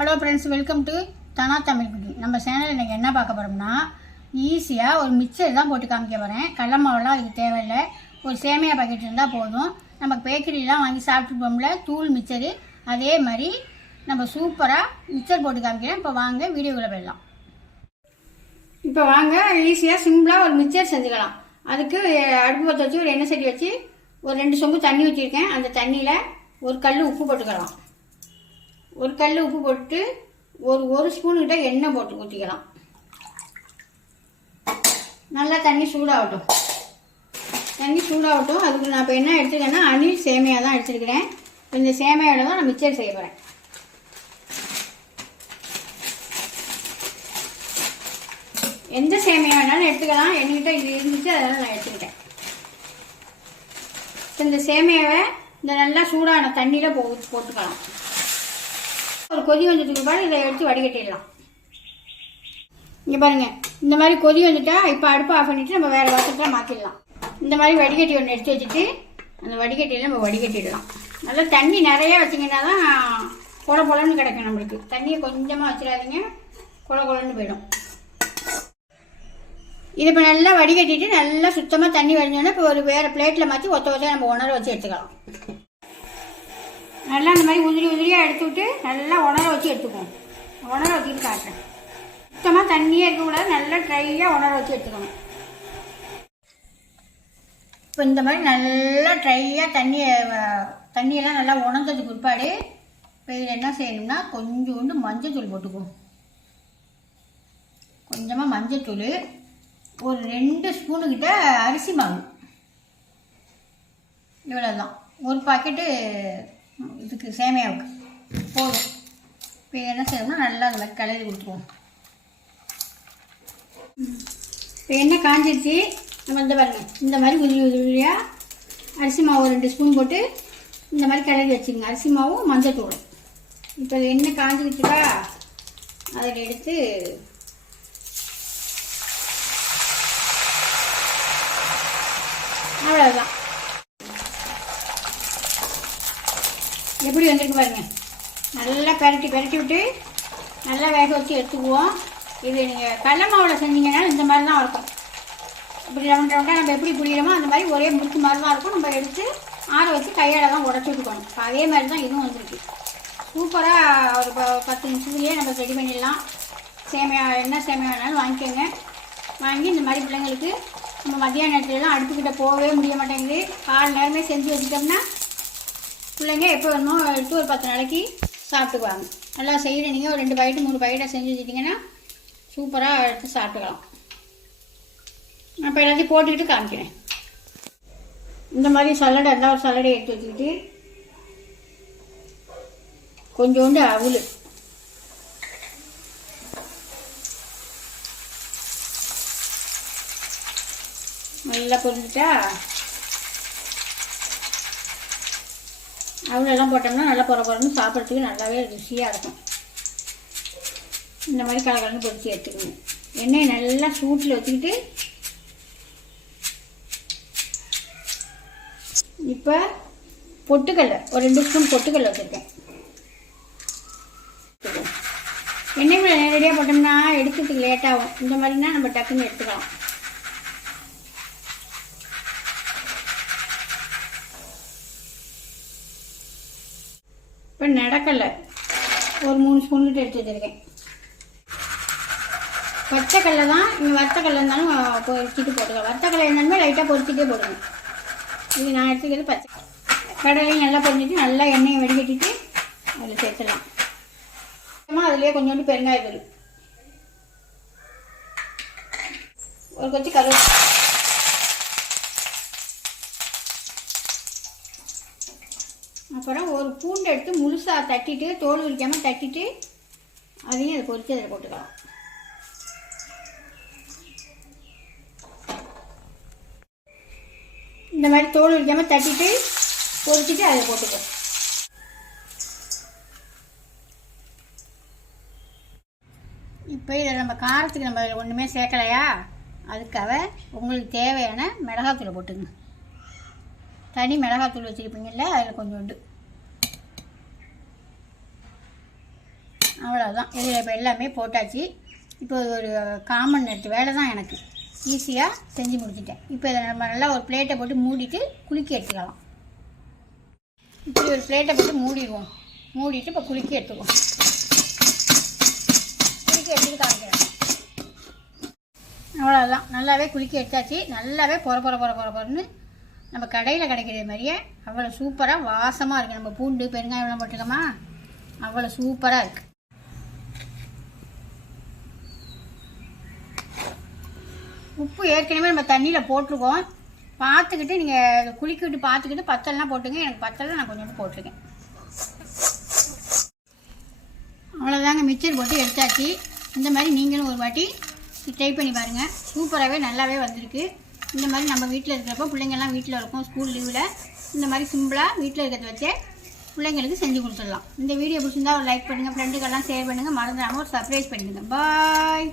Hello friends, welcome to Dhana Tamil cooking. நம்ம channel இன்றைக்கி என்ன பார்க்க போகிறோம்னா, ஈஸியாக ஒரு மிக்சர் தான் போட்டு காமிக்க போகிறேன். கடல மாவுலாம் அதுக்கு தேவையில்லை, ஒரு சேமியா பாக்கெட் இருந்தால் போதும். நம்ம பேக்கரிலாம் வாங்கி சாப்பிட்டுப்போம்ல தூள் மிக்சரு, அதே மாதிரி நம்ம சூப்பராக மிக்சர் போட்டு காமிக்கிறேன். இப்போ வாங்க வீடியோக்குள்ளே போயிடலாம். இப்போ வாங்க ஈஸியாக சிம்பிளாக ஒரு மிக்சர் செஞ்சுக்கலாம். அதுக்கு அடுப்பு பற்ற வச்சு ஒரு எண்ணெய் சட்டி வச்சு ஒரு 2 சொம்பு தண்ணி வச்சுருக்கேன். அந்த தண்ணியில் ஒரு கல் உப்பு போட்டுக்கலாம். ஒரு கல் உப்பு போட்டு ஒரு ஸ்பூனுக்கிட்ட எண்ணெய் போட்டு ஊற்றிக்கலாம். நல்லா தண்ணி சூடாகட்டும். அதுக்கு நான் இப்போ என்ன எடுத்துருக்கேன்னா அணில் சேமியா தான் எடுத்துருக்கிறேன். இப்போ இந்த சேமியாவோட தான் நான் மிக்சர் செய்ய போகிறேன். எந்த சேமியா வேணாலும் எடுத்துக்கலாம், என்கிட்ட இது இருந்துச்சு அதனால் நான் எடுத்துக்கிட்டேன். இந்த சேமியாவை இந்த நல்லா சூடான தண்ணியில் போட்டுக்கலாம். ஒரு கொதி வந்துட்டு பாரு, இதை எடுத்து வடிகட்டிடலாம். இங்கே பாருங்கள், இந்த மாதிரி கொதி வந்துட்டா இப்போ அடுப்பு ஆஃப் பண்ணிவிட்டு நம்ம வேறு பாத்திரத்தில் மாற்றிடலாம். இந்த மாதிரி வடிகட்டி ஒன்று எடுத்து வச்சுட்டு அந்த வடிகட்டியில் நம்ம வடிகட்டிடலாம். நல்லா தண்ணி நிறையா வச்சிங்கன்னா தான் கொலன்னு கிடைக்கும் நம்மளுக்கு. தண்ணியை கொஞ்சமாக வச்சிடாதீங்க, கொலன்னு போயிடும். இது இப்போ நல்லா வடிகட்டிட்டு நல்லா சுத்தமாக தண்ணி வடிஞ்சோன்னா இப்போ ஒரு வேறு பிளேட்டில் மாற்றி ஒத்த நம்ம உணர வச்சு எடுத்துக்கலாம். நல்லா இந்த மாதிரி உதிரியாக எடுத்து விட்டு நல்லா உணர வச்சு எடுத்துக்குவோம். உணர வச்சுட்டு காட்டுறேன். சுத்தமாக தண்ணியே இருக்கக்கூடாது, நல்லா ட்ரையாக உணர வச்சு எடுத்துக்கணும். இப்போ இந்த மாதிரி நல்லா ட்ரையாக தண்ணியெல்லாம் நல்லா உணர்ந்ததுக்கு பிற்பாடு இப்போ இதில் என்ன செய்யணும்னா கொஞ்சோண்டு மஞ்சள் தூள் போட்டுக்குவோம். கொஞ்சமாக மஞ்சள் தூள், ஒரு 2 ஸ்பூனுக்கிட்ட அரிசி மாவு, இவ்வளோதான். ஒரு பாக்கெட்டு இதுக்கு சேமியாவுக்கு போதும். இப்போ என்ன செய்யணும்னா நல்லா அந்த மாதிரி கலரி கொடுத்துருவோம். இப்போ எண்ணெய் காஞ்சிருச்சு. நம்ம இந்த பாருங்க, இந்த மாதிரி உதிரியாக அரிசி மாவு 2 ஸ்பூன் போட்டு இந்த மாதிரி கலரி வச்சுக்கோங்க. அரிசி மாவும் மஞ்சள் தூளும். இப்போ எண்ணெய் காஞ்சிருச்சுக்கா, அதில் எடுத்து அவ்வளோதான். எப்படி வந்துருக்கு பாருங்க. நல்லா பெரட்டி விட்டு நல்லா வேக வச்சு எடுத்துக்குவோம். இது நீங்கள் கடல மாவில் செஞ்சீங்கன்னா இந்த மாதிரி தான் இருக்கும். இப்படி ரவுண்டாக நம்ம எப்படி புரியிறோமோ அந்த மாதிரி ஒரே முறுக்கு மாதிரி தான் இருக்கும். நம்ம எடுத்து ஆற வச்சு கையால் தான் உடச்சி விட்டுக்கணும். இப்போ அதே மாதிரி தான் இதுவும் வந்துருக்கு. சூப்பராக ஒரு 10 நிமிஷத்துலேயே நம்ம ரெடி பண்ணிடலாம். சேமியா என்ன சேமியா வேணாலும் வாங்கிக்கோங்க. வாங்கி இந்த மாதிரி பிள்ளைங்களுக்கு நம்ம மதியான நேரத்துலலாம் அடுப்புக்கிட்ட போகவே முடிய மாட்டேங்குது. 4 நேரமே செஞ்சு வச்சுட்டோம்னா பிள்ளைங்க எப்போ வேணுமோ எடுத்து ஒரு 10 நாளைக்கு சாப்பிட்டுக்குவாங்க. நல்லா செய்கிற நீங்கள் ஒரு 2 பாக்கெட்டு 3 பாக்கெட்டாக செஞ்சு வச்சுட்டிங்கன்னா சூப்பராக எடுத்து சாப்பிட்டுக்கலாம். நான் இப்போ எல்லாத்தையும் போட்டுக்கிட்டு காமிக்கிறேன். இந்த மாதிரி சல்லடை இருந்தால் ஒரு சல்லடை எடுத்து வச்சுக்கிட்டு கொஞ்சோண்டு அவல், நல்லா பொரிஞ்சிட்டா அவ்வளோலாம் போட்டோம்னா நல்லா பொறன்னு சாப்பிட்றதுக்கு நல்லாவே ருசியாக இருக்கும். இந்த மாதிரி கலகலன்னு பொரிச்சு எடுத்துக்கணும். எண்ணெயை நல்லா சூட்டில் வச்சுக்கிட்டு இப்போ பொட்டுக்கடலை ஒரு 2 ஸ்பூன் பொட்டுக்கடலை வச்சுருக்கேன். எண்ணெய் மேலே நேரடியாக போட்டோம்னா எடுக்கிறதுக்கு லேட்டாகும். இந்த மாதிரினா நம்ம டக்குன்னு எடுத்துக்கலாம். இப்போ நடக்கலை ஒரு 3 ஸ்பூன்கிட்ட எடுத்து வச்சுருக்கேன். வத்தக்கடலை தான், நீங்கள் வத்தக்கடலை இருந்தாலும் பொரிச்சிட்டு போட்டுக்கலாம். வத்தக்கடலை இருந்தாலுமே லைட்டாக பொரிச்சிட்டே போடுங்க. இது நான் எடுத்துக்கிறது பச்சை கடலையும் நல்லா பொரிஞ்சிட்டு நல்லா எண்ணெயை வடிகட்டிட்டு அதில் சேர்த்துடலாம். அதுலேயே கொஞ்சோண்டு பெருங்காயத்தூள், ஒரு கொச்சி கருவேப்பிலை, அப்புறம் ஒரு பூண்டை எடுத்து முழுசாக தட்டிட்டு தோல் உரிக்காமல் தட்டிட்டு அதையும் அதை பொரித்து அதில் போட்டுக்கலாம். இந்த மாதிரி தோல் உரிக்காமல் தட்டிட்டு பொரிச்சிட்டு அதில் போட்டுக்கலாம். இப்போ இதில் நம்ம காரத்துக்கு நம்ம ஒன்றுமே சேர்க்கலையா, அதுக்காக உங்களுக்கு தேவையான மிளகாத்தூளை போட்டுங்க. தனி மிளகாத்தூள் வச்சுருப்பீங்கல்ல, அதில் கொஞ்சோண்டு அவ்வளோதான். இதில் இப்போ எல்லாமே போட்டாச்சு. இப்போ ஒரு 1/4 மணி நேரத்து வேலை தான் எனக்கு. ஈஸியாக செஞ்சு முடிச்சிட்டேன். இப்போ இதை நம்ம நல்லா ஒரு பிளேட்டை போட்டு மூடிட்டு குலுக்கி எடுத்துக்கலாம். இப்படி ஒரு பிளேட்டை போட்டு மூடிடுவோம். மூடிட்டு இப்போ குலுக்கி எடுத்துக்குவோம். குலுக்கி எடுத்துட்டு காமிக்கிறேன். அவ்வளோதான். நல்லாவே குலுக்கி எடுத்தாச்சு. நல்லாவே பொறன்னு நம்ம கடையில் கிடைக்கிற மாதிரியே அவ்வளோ சூப்பராக வாசமாக இருக்குது. நம்ம பூண்டு பெருங்காயம் எல்லாம் போட்டுக்கோமா, அவ்வளோ சூப்பராக இருக்குது. உப்பு ஏற்கனவே நம்ம தண்ணியில் போட்டிருக்கோம். பார்த்துக்கிட்டு நீங்கள் குளிக்கிட்டு பார்த்துக்கிட்டு பத்தல்லாம் போட்டுங்க. எனக்கு பத்தலாம் நான் கொஞ்சோண்டு போட்டிருக்கேன். அவ்வளோதாங்க. மிக்சர் போட்டு எடுத்தாச்சு. இந்த மாதிரி நீங்களும் ஒரு வாட்டி ட்ரை பண்ணி பாருங்கள். சூப்பராகவே நல்லாவே வந்திருக்கு. இந்த மாதிரி நம்ம வீட்டில் இருக்கிறப்போ பிள்ளைங்கள்லாம் வீட்டில் இருக்கும் ஸ்கூல் லீவில், இந்த மாதிரி சிம்பிளாக வீட்டில் இருக்கிறத வச்சே பிள்ளைங்களுக்கு செஞ்சு கொடுத்துடலாம். இந்த வீடியோ பிடிச்சிருந்தா ஒரு லைக் பண்ணுங்கள், ஃப்ரெண்டுக்கெல்லாம் ஷேர் பண்ணுங்கள், மறந்துடாமல் ஒரு சப்ஸ்கிரைப் பண்ணிடுங்க. பாய்.